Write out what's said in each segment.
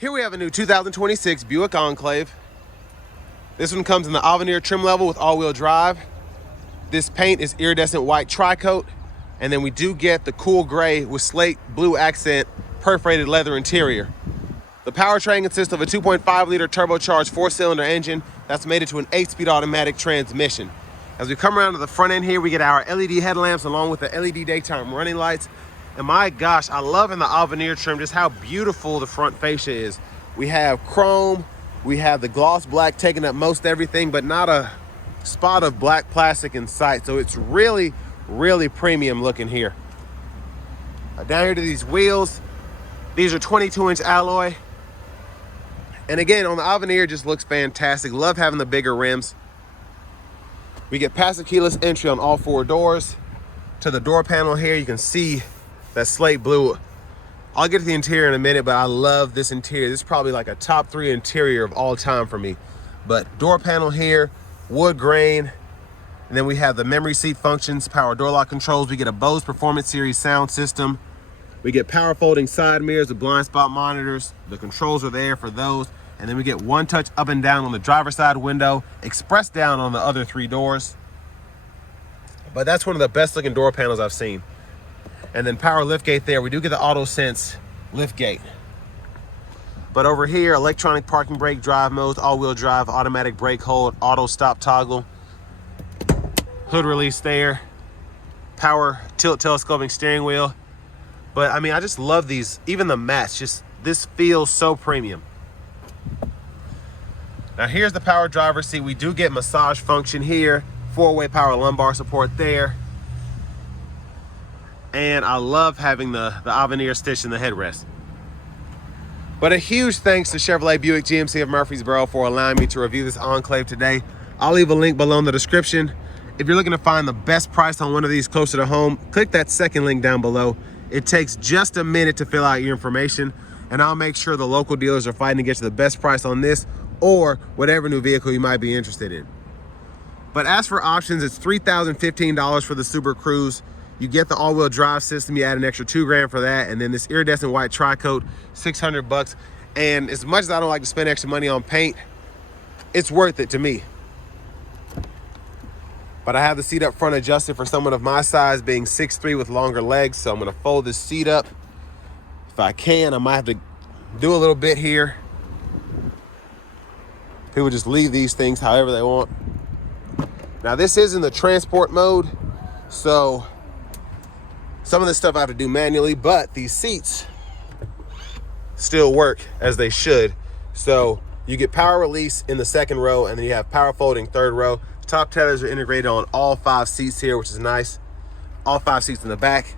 Here we have a new 2026 Buick Enclave. This one comes in the Avenir trim level with all-wheel drive. This paint is iridescent white tri-coat, and then we do get the cool gray with slate blue accent perforated leather interior. The powertrain consists of a 2.5-liter turbocharged 4-cylinder engine that's mated to an 8-speed automatic transmission. As we come around to the front end here, we get our LED headlamps along with the LED daytime running lights. And my gosh, I love in the Avenir trim just how beautiful the front fascia is. We have chrome, we have the gloss black taking up most everything, but not a spot of black plastic in sight. So it's really, really premium looking here. Down here to these wheels, these are 22-inch alloy. And again, on the Avenir, it just looks fantastic. Love having the bigger rims. We get passive keyless entry on all 4 doors. To the door panel here, you can see that slate blue. I'll get to the interior in a minute, but I love this interior. This is probably like a top 3 interior of all time for me. But door panel here, wood grain, and then we have the memory seat functions, power door lock controls. We get a Bose Performance Series sound system. We get power folding side mirrors with blind spot monitors. The controls are there for those. And then we get one touch up and down on the driver's side window, express down on the other 3 doors. But that's one of the best looking door panels I've seen. And then power liftgate there. We do get the auto sense liftgate. But over here, electronic parking brake drive modes, all-wheel drive, automatic brake hold, auto stop toggle, hood release there, power tilt telescoping steering wheel. But I mean, I just love these, even the mats, just this feels so premium. Now here's the power driver's seat. We do get massage function here, 4-way power lumbar support there. And I love having the Avenir stitch in the headrest. But a huge thanks to Chevrolet Buick GMC of Murfreesboro for allowing me to review this Enclave today. I'll leave a link below in the description. If you're looking to find the best price on one of these closer to home, click that second link down below. It takes just a minute to fill out your information, and I'll make sure the local dealers are fighting to get you the best price on this or whatever new vehicle you might be interested in. But as for options, it's $3,015 for the Super Cruise. You get the all-wheel drive system, you add an extra $2,000 for that, and then this iridescent white tri-coat, $600. And as much as I don't like to spend extra money on paint, it's worth it to me. But I have the seat up front adjusted for someone of my size, being 6'3" with longer legs, so I'm gonna fold this seat up. If I can, I might have to do a little bit here. People just leave these things however they want. Now this is in the transport mode, so some of this stuff I have to do manually, but these seats still work as they should. So you get power release in the 2nd row, and then you have power folding 3rd row. Top tethers are integrated on all 5 seats here, which is nice. All 5 seats in the back.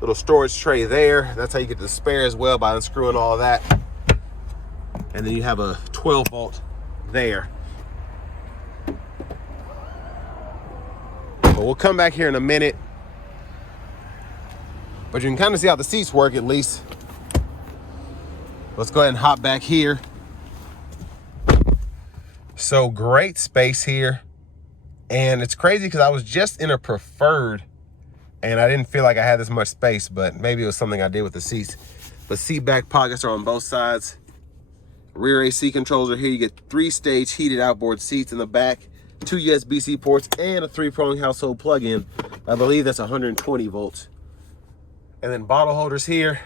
Little storage tray there. That's how you get the spare as well, by unscrewing all of that. And then you have a 12-volt there. But we'll come back here in a minute. But you can kind of see how the seats work at least. Let's go ahead and hop back here. So great space here. And it's crazy because I was just in a Preferred and I didn't feel like I had this much space, but maybe it was something I did with the seats. But seat back pockets are on both sides. Rear AC controls are here. You get 3-stage heated outboard seats in the back, 2 USB-C ports, and a 3-prong household plug-in. I believe that's 120 volts. And then bottle holders here.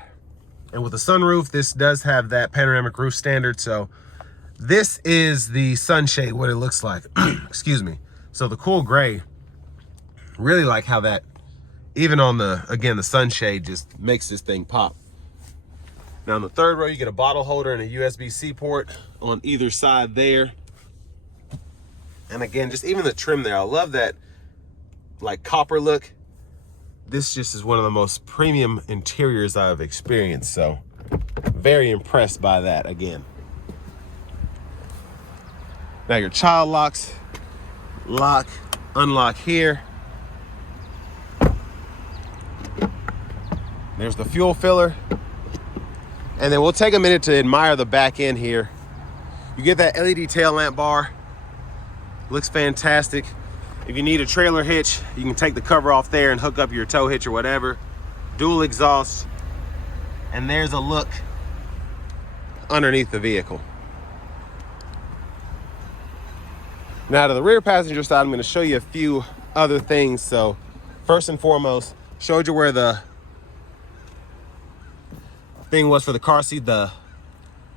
And with the sunroof, this does have that panoramic roof standard. So this is the sunshade, what it looks like. Excuse me. So the cool gray, really like how that, even on the, again, the sunshade just makes this thing pop. Now in the 3rd row, you get a bottle holder and a USB-C port on either side there. And again, just even the trim there, I love that like copper look. This just is one of the most premium interiors I've experienced. So very impressed by that again. Now your child locks, lock, unlock here. There's the fuel filler. And then we'll take a minute to admire the back end here. You get that LED tail lamp bar. Looks fantastic. If you need a trailer hitch, you can take the cover off there and hook up your tow hitch or whatever. Dual exhaust. And there's a look underneath the vehicle. Now to the rear passenger side, I'm going to show you a few other things. So first and foremost, showed you where the thing was for the car seat, the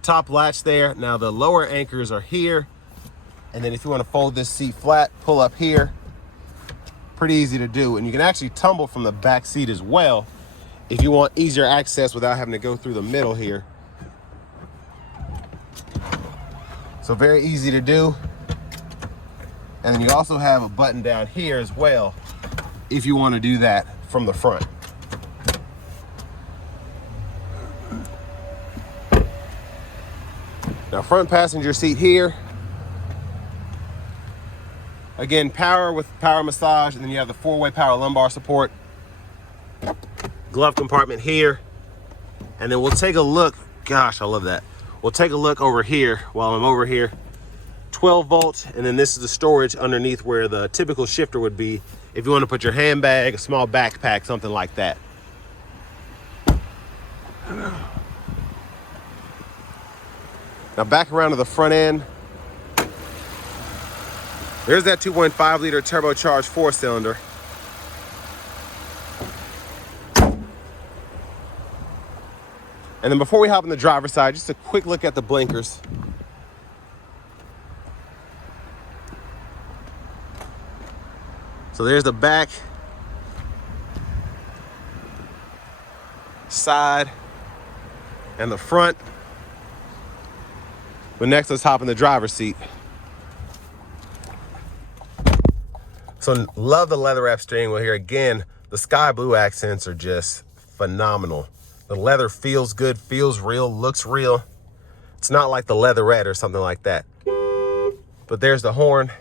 top latch there. Now the lower anchors are here. And then if you want to fold this seat flat, pull up here. Pretty easy to do. And you can actually tumble from the back seat as well if you want easier access without having to go through the middle here. So very easy to do. And then you also have a button down here as well if you want to do that from the front. Now front passenger seat here. Again, power with power massage, and then you have the 4-way power lumbar support. Glove compartment here. And then we'll take a look. Gosh, I love that. We'll take a look over here while I'm over here. 12 volt, and then this is the storage underneath where the typical shifter would be if you want to put your handbag, a small backpack, something like that. Now back around to the front end. There's that 2.5 liter turbocharged 4-cylinder. And then before we hop on the driver's side, just a quick look at the blinkers. So there's the back, side, and the front. But next, let's hop in the driver's seat. So love the leather wrap steering wheel here. Again, the sky blue accents are just phenomenal. The leather feels good, feels real, looks real. It's not like the leatherette or something like that. But there's the horn.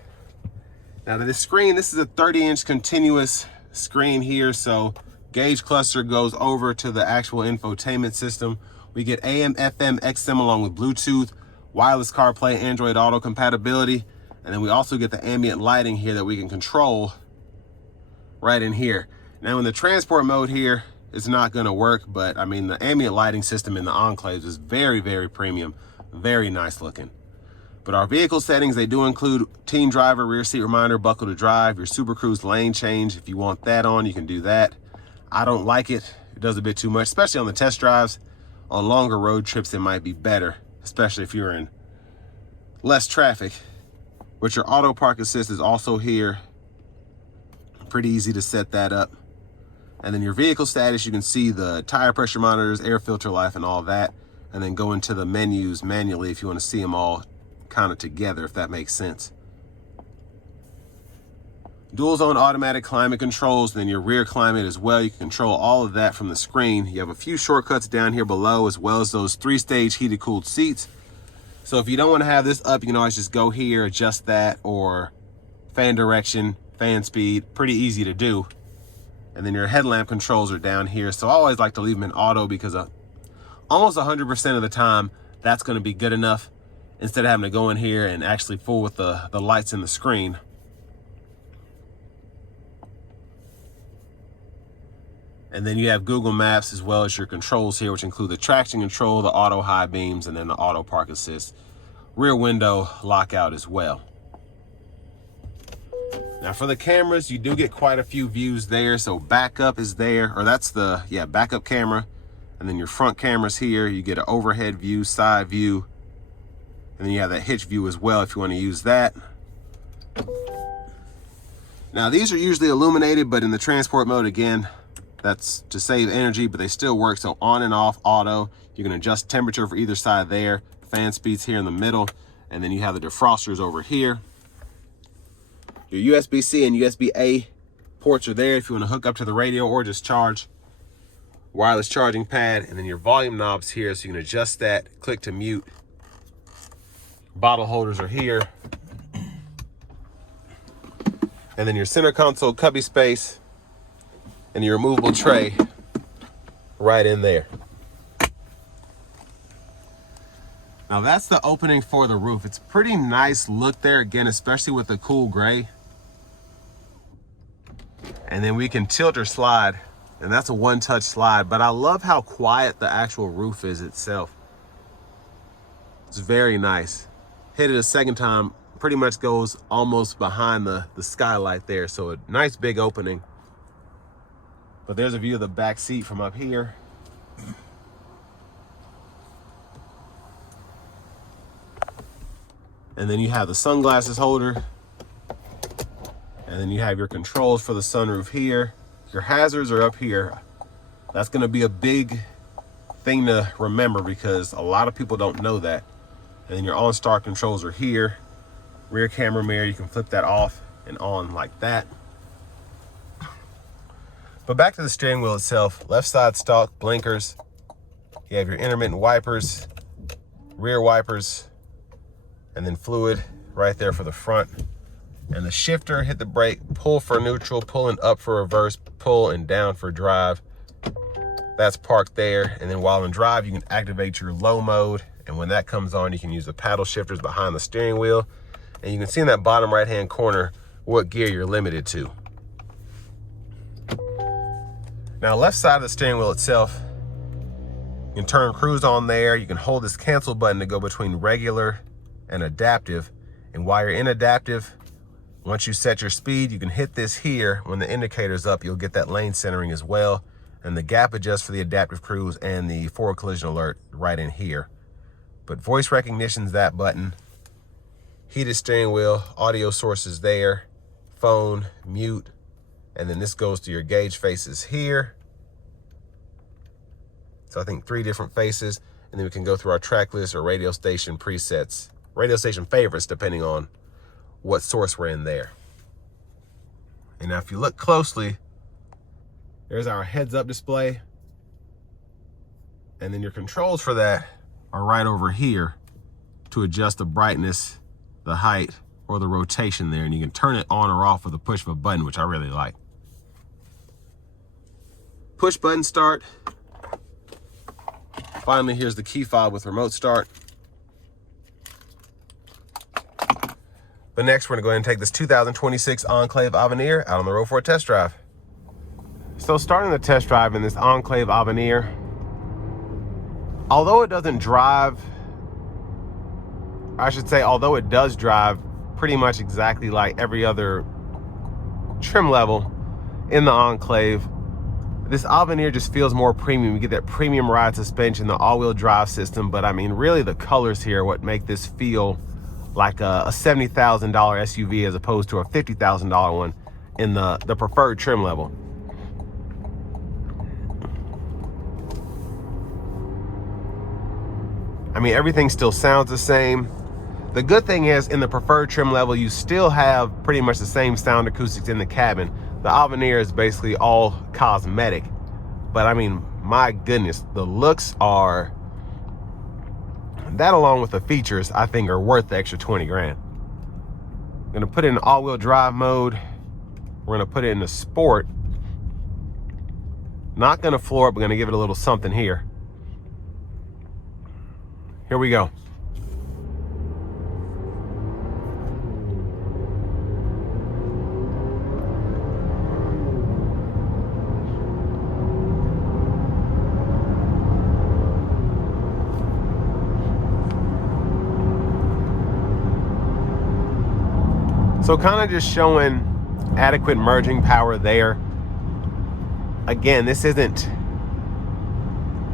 Now to this screen, this is a 30-inch continuous screen here. So gauge cluster goes over to the actual infotainment system. We get AM, FM, XM along with Bluetooth, wireless CarPlay, Android Auto compatibility. And then we also get the ambient lighting here that we can control right in here. Now in the transport mode here, it's not gonna work, but I mean, the ambient lighting system in the Enclaves is very, very premium, very nice looking. But our vehicle settings, they do include teen driver, rear seat reminder, buckle to drive, your Super Cruise lane change. If you want that on, you can do that. I don't like it. It does a bit too much, especially on the test drives. On longer road trips, it might be better, especially if you're in less traffic. But your auto park assist is also here. Pretty easy to set that up. And then your vehicle status, you can see the tire pressure monitors, air filter life, and all that. And then go into the menus manually if you want to see them all kind of together, if that makes sense. Dual zone automatic climate controls, then your rear climate as well. You can control all of that from the screen. You have a few shortcuts down here below, as well as those 3-stage heated cooled seats. So if you don't want to have this up, you can always just go here, adjust that, or fan direction, fan speed, pretty easy to do. And then your headlamp controls are down here. So I always like to leave them in auto because almost 100% of the time, that's going to be good enough instead of having to go in here and actually fool with the lights in the screen. And then you have Google Maps as well as your controls here, which include the traction control, the auto high beams, and then the auto park assist. Rear window lockout as well. Now for the cameras, you do get quite a few views there. So backup is there, or that's the, backup camera. And then your front cameras here, you get an overhead view, side view. And then you have that hitch view as well if you want to use that. Now these are usually illuminated, but in the transport mode, again, that's to save energy, but they still work. So on and off auto, you can adjust temperature for either side there. Fan speeds here in the middle. And then you have the defrosters over here. Your USB-C and USB-A ports are there if you want to hook up to the radio or just charge. Wireless charging pad, and then your volume knobs here so you can adjust that, click to mute. Bottle holders are here. And then your center console cubby space and your removable tray right in there. Now that's the opening for the roof. It's a pretty nice look there, again, especially with the cool gray. And then we can tilt or slide, and that's a one-touch slide, but I love how quiet the actual roof is itself. It's very nice. Hit it a second time, pretty much goes almost behind the skylight there. So a nice big opening. But there's a view of the back seat from up here. And then you have the sunglasses holder. And then you have your controls for the sunroof here. Your hazards are up here. That's gonna be a big thing to remember because a lot of people don't know that. And then your OnStar controls are here. Rear camera mirror, you can flip that off and on like that. But back to the steering wheel itself, left side stock, blinkers. You have your intermittent wipers, rear wipers, and then fluid right there for the front. And the shifter, hit the brake, pull for neutral, pulling up for reverse, pull and down for drive. That's parked there. And then while in drive, you can activate your low mode. And when that comes on, you can use the paddle shifters behind the steering wheel. And you can see in that bottom right-hand corner what gear you're limited to. Now, left side of the steering wheel itself, you can turn cruise on there. You can hold this cancel button to go between regular and adaptive. And while you're in adaptive, once you set your speed, you can hit this here. When the indicator's up, you'll get that lane centering as well. And the gap adjust for the adaptive cruise and the forward collision alert right in here. But voice recognition's that button. Heated steering wheel, audio sources there, phone, mute, and then this goes to your gauge faces here. So I think 3 different faces, and then we can go through our track list or radio station presets, radio station favorites, depending on what source we're in there. And now if you look closely, there's our heads-up display. And then your controls for that are right over here to adjust the brightness, the height, or the rotation there. And you can turn it on or off with a push of a button, which I really like. Push button start. Finally, here's the key fob with remote start. But next, we're gonna go ahead and take this 2026 Enclave Avenir out on the road for a test drive. So starting the test drive in this Enclave Avenir, although it doesn't drive, I should say, although it does drive pretty much exactly like every other trim level in the Enclave, this Avenir just feels more premium. You get that premium ride suspension, the all-wheel drive system, but I mean, really the colors here are what make this feel like a $70,000 SUV as opposed to a $50,000 one in the preferred trim level. I mean, everything still sounds the same. The good thing is in the preferred trim level, you still have pretty much the same sound acoustics in the cabin. The Avenir is basically all cosmetic, but I mean, my goodness, the looks are, that along with the features, I think are worth the extra 20 grand. I'm gonna put it in all-wheel drive mode. We're gonna put it in the sport. Not gonna floor it, but gonna give it a little something here. Here we go. So kind of just showing adequate merging power there. Again, this isn't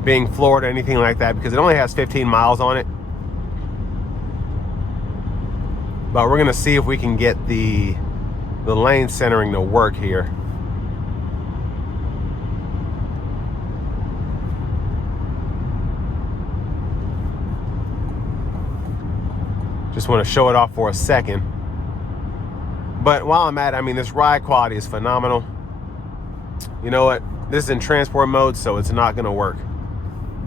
being floored or anything like that because it only has 15 miles on it. But we're gonna see if we can get the lane centering to work here. Just want to show it off for a second. But while I'm at it, I mean, this ride quality is phenomenal. You know what? This is in transport mode, so it's not gonna work.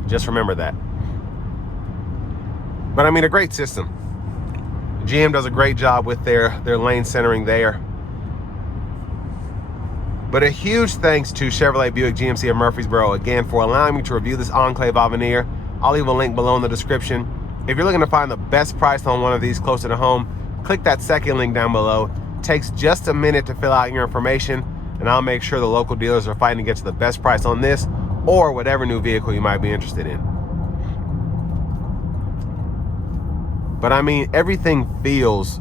Just remember that. But I mean, a great system. GM does a great job with their lane centering there. But a huge thanks to Chevrolet Buick GMC of Murfreesboro again for allowing me to review this Enclave Avenir. I'll leave a link below in the description. If you're looking to find the best price on one of these closer to home, click that second link down below. It takes just a minute to fill out your information, and I'll make sure the local dealers are fighting to get you the best price on this or whatever new vehicle you might be interested in. But I mean, everything feels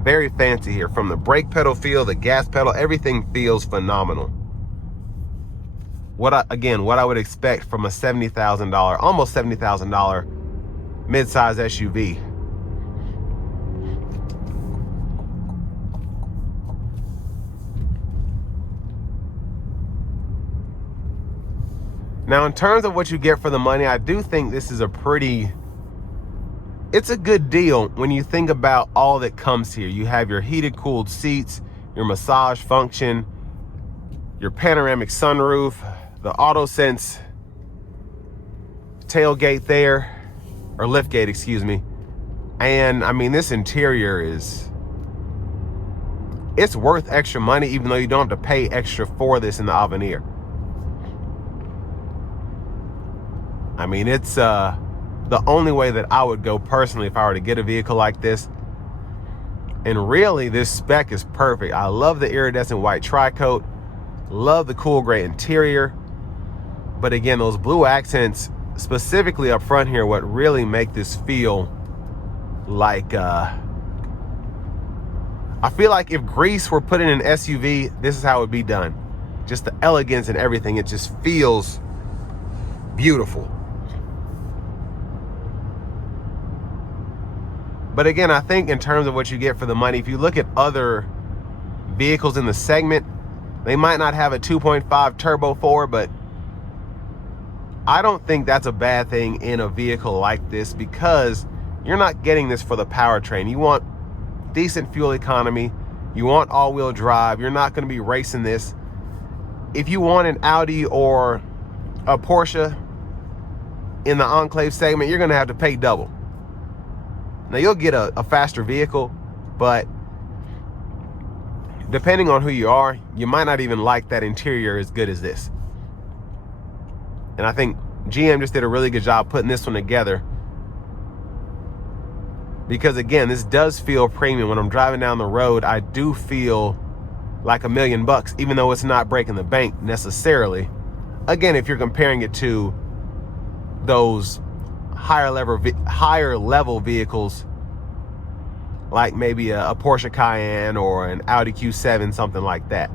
very fancy here. From the brake pedal feel, the gas pedal, everything feels phenomenal. What I would expect from a $70,000, almost $70,000 mid-size SUV. Now, in terms of what you get for the money, I do think this is it's a good deal when you think about all that comes here. You have your heated, cooled seats, your massage function, your panoramic sunroof, the AutoSense tailgate there, or liftgate, excuse me. And I mean, this interior it's worth extra money, even though you don't have to pay extra for this in the Avenir. I mean, it's the only way that I would go personally if I were to get a vehicle like this. And really, this spec is perfect. I love the iridescent white tri-coat, love the cool gray interior. But again, those blue accents, specifically up front here, what really make this feel like, I feel like if Grease were put in an SUV, this is how it would be done. Just the elegance and everything, it just feels beautiful. But again, I think in terms of what you get for the money, if you look at other vehicles in the segment, they might not have a 2.5 turbo 4, but I don't think that's a bad thing in a vehicle like this, because you're not getting this for the powertrain. You want decent fuel economy, you want all-wheel drive, you're not going to be racing this. If you want an Audi or a Porsche in the Enclave segment, you're going to have to pay double. Now, you'll get a faster vehicle, but depending on who you are, you might not even like that interior as good as this. And I think GM just did a really good job putting this one together, because again, this does feel premium. When I'm driving down the road, I do feel like $1 million, even though it's not breaking the bank necessarily. Again, if you're comparing it to those higher level vehicles, like maybe a Porsche Cayenne or an Audi Q7, something like that.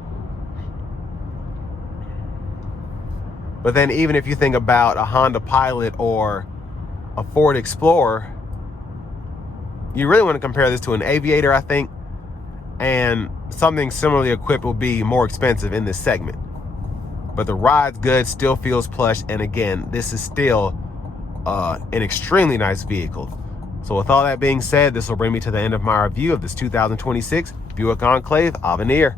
But then even if you think about a Honda Pilot or a Ford Explorer, you really want to compare this to an Aviator, I think, and something similarly equipped will be more expensive in this segment. But the ride's good, still feels plush, and again, this is still an extremely nice vehicle. So with all that being said, this will bring me to the end of my review of this 2026 Buick Enclave Avenir.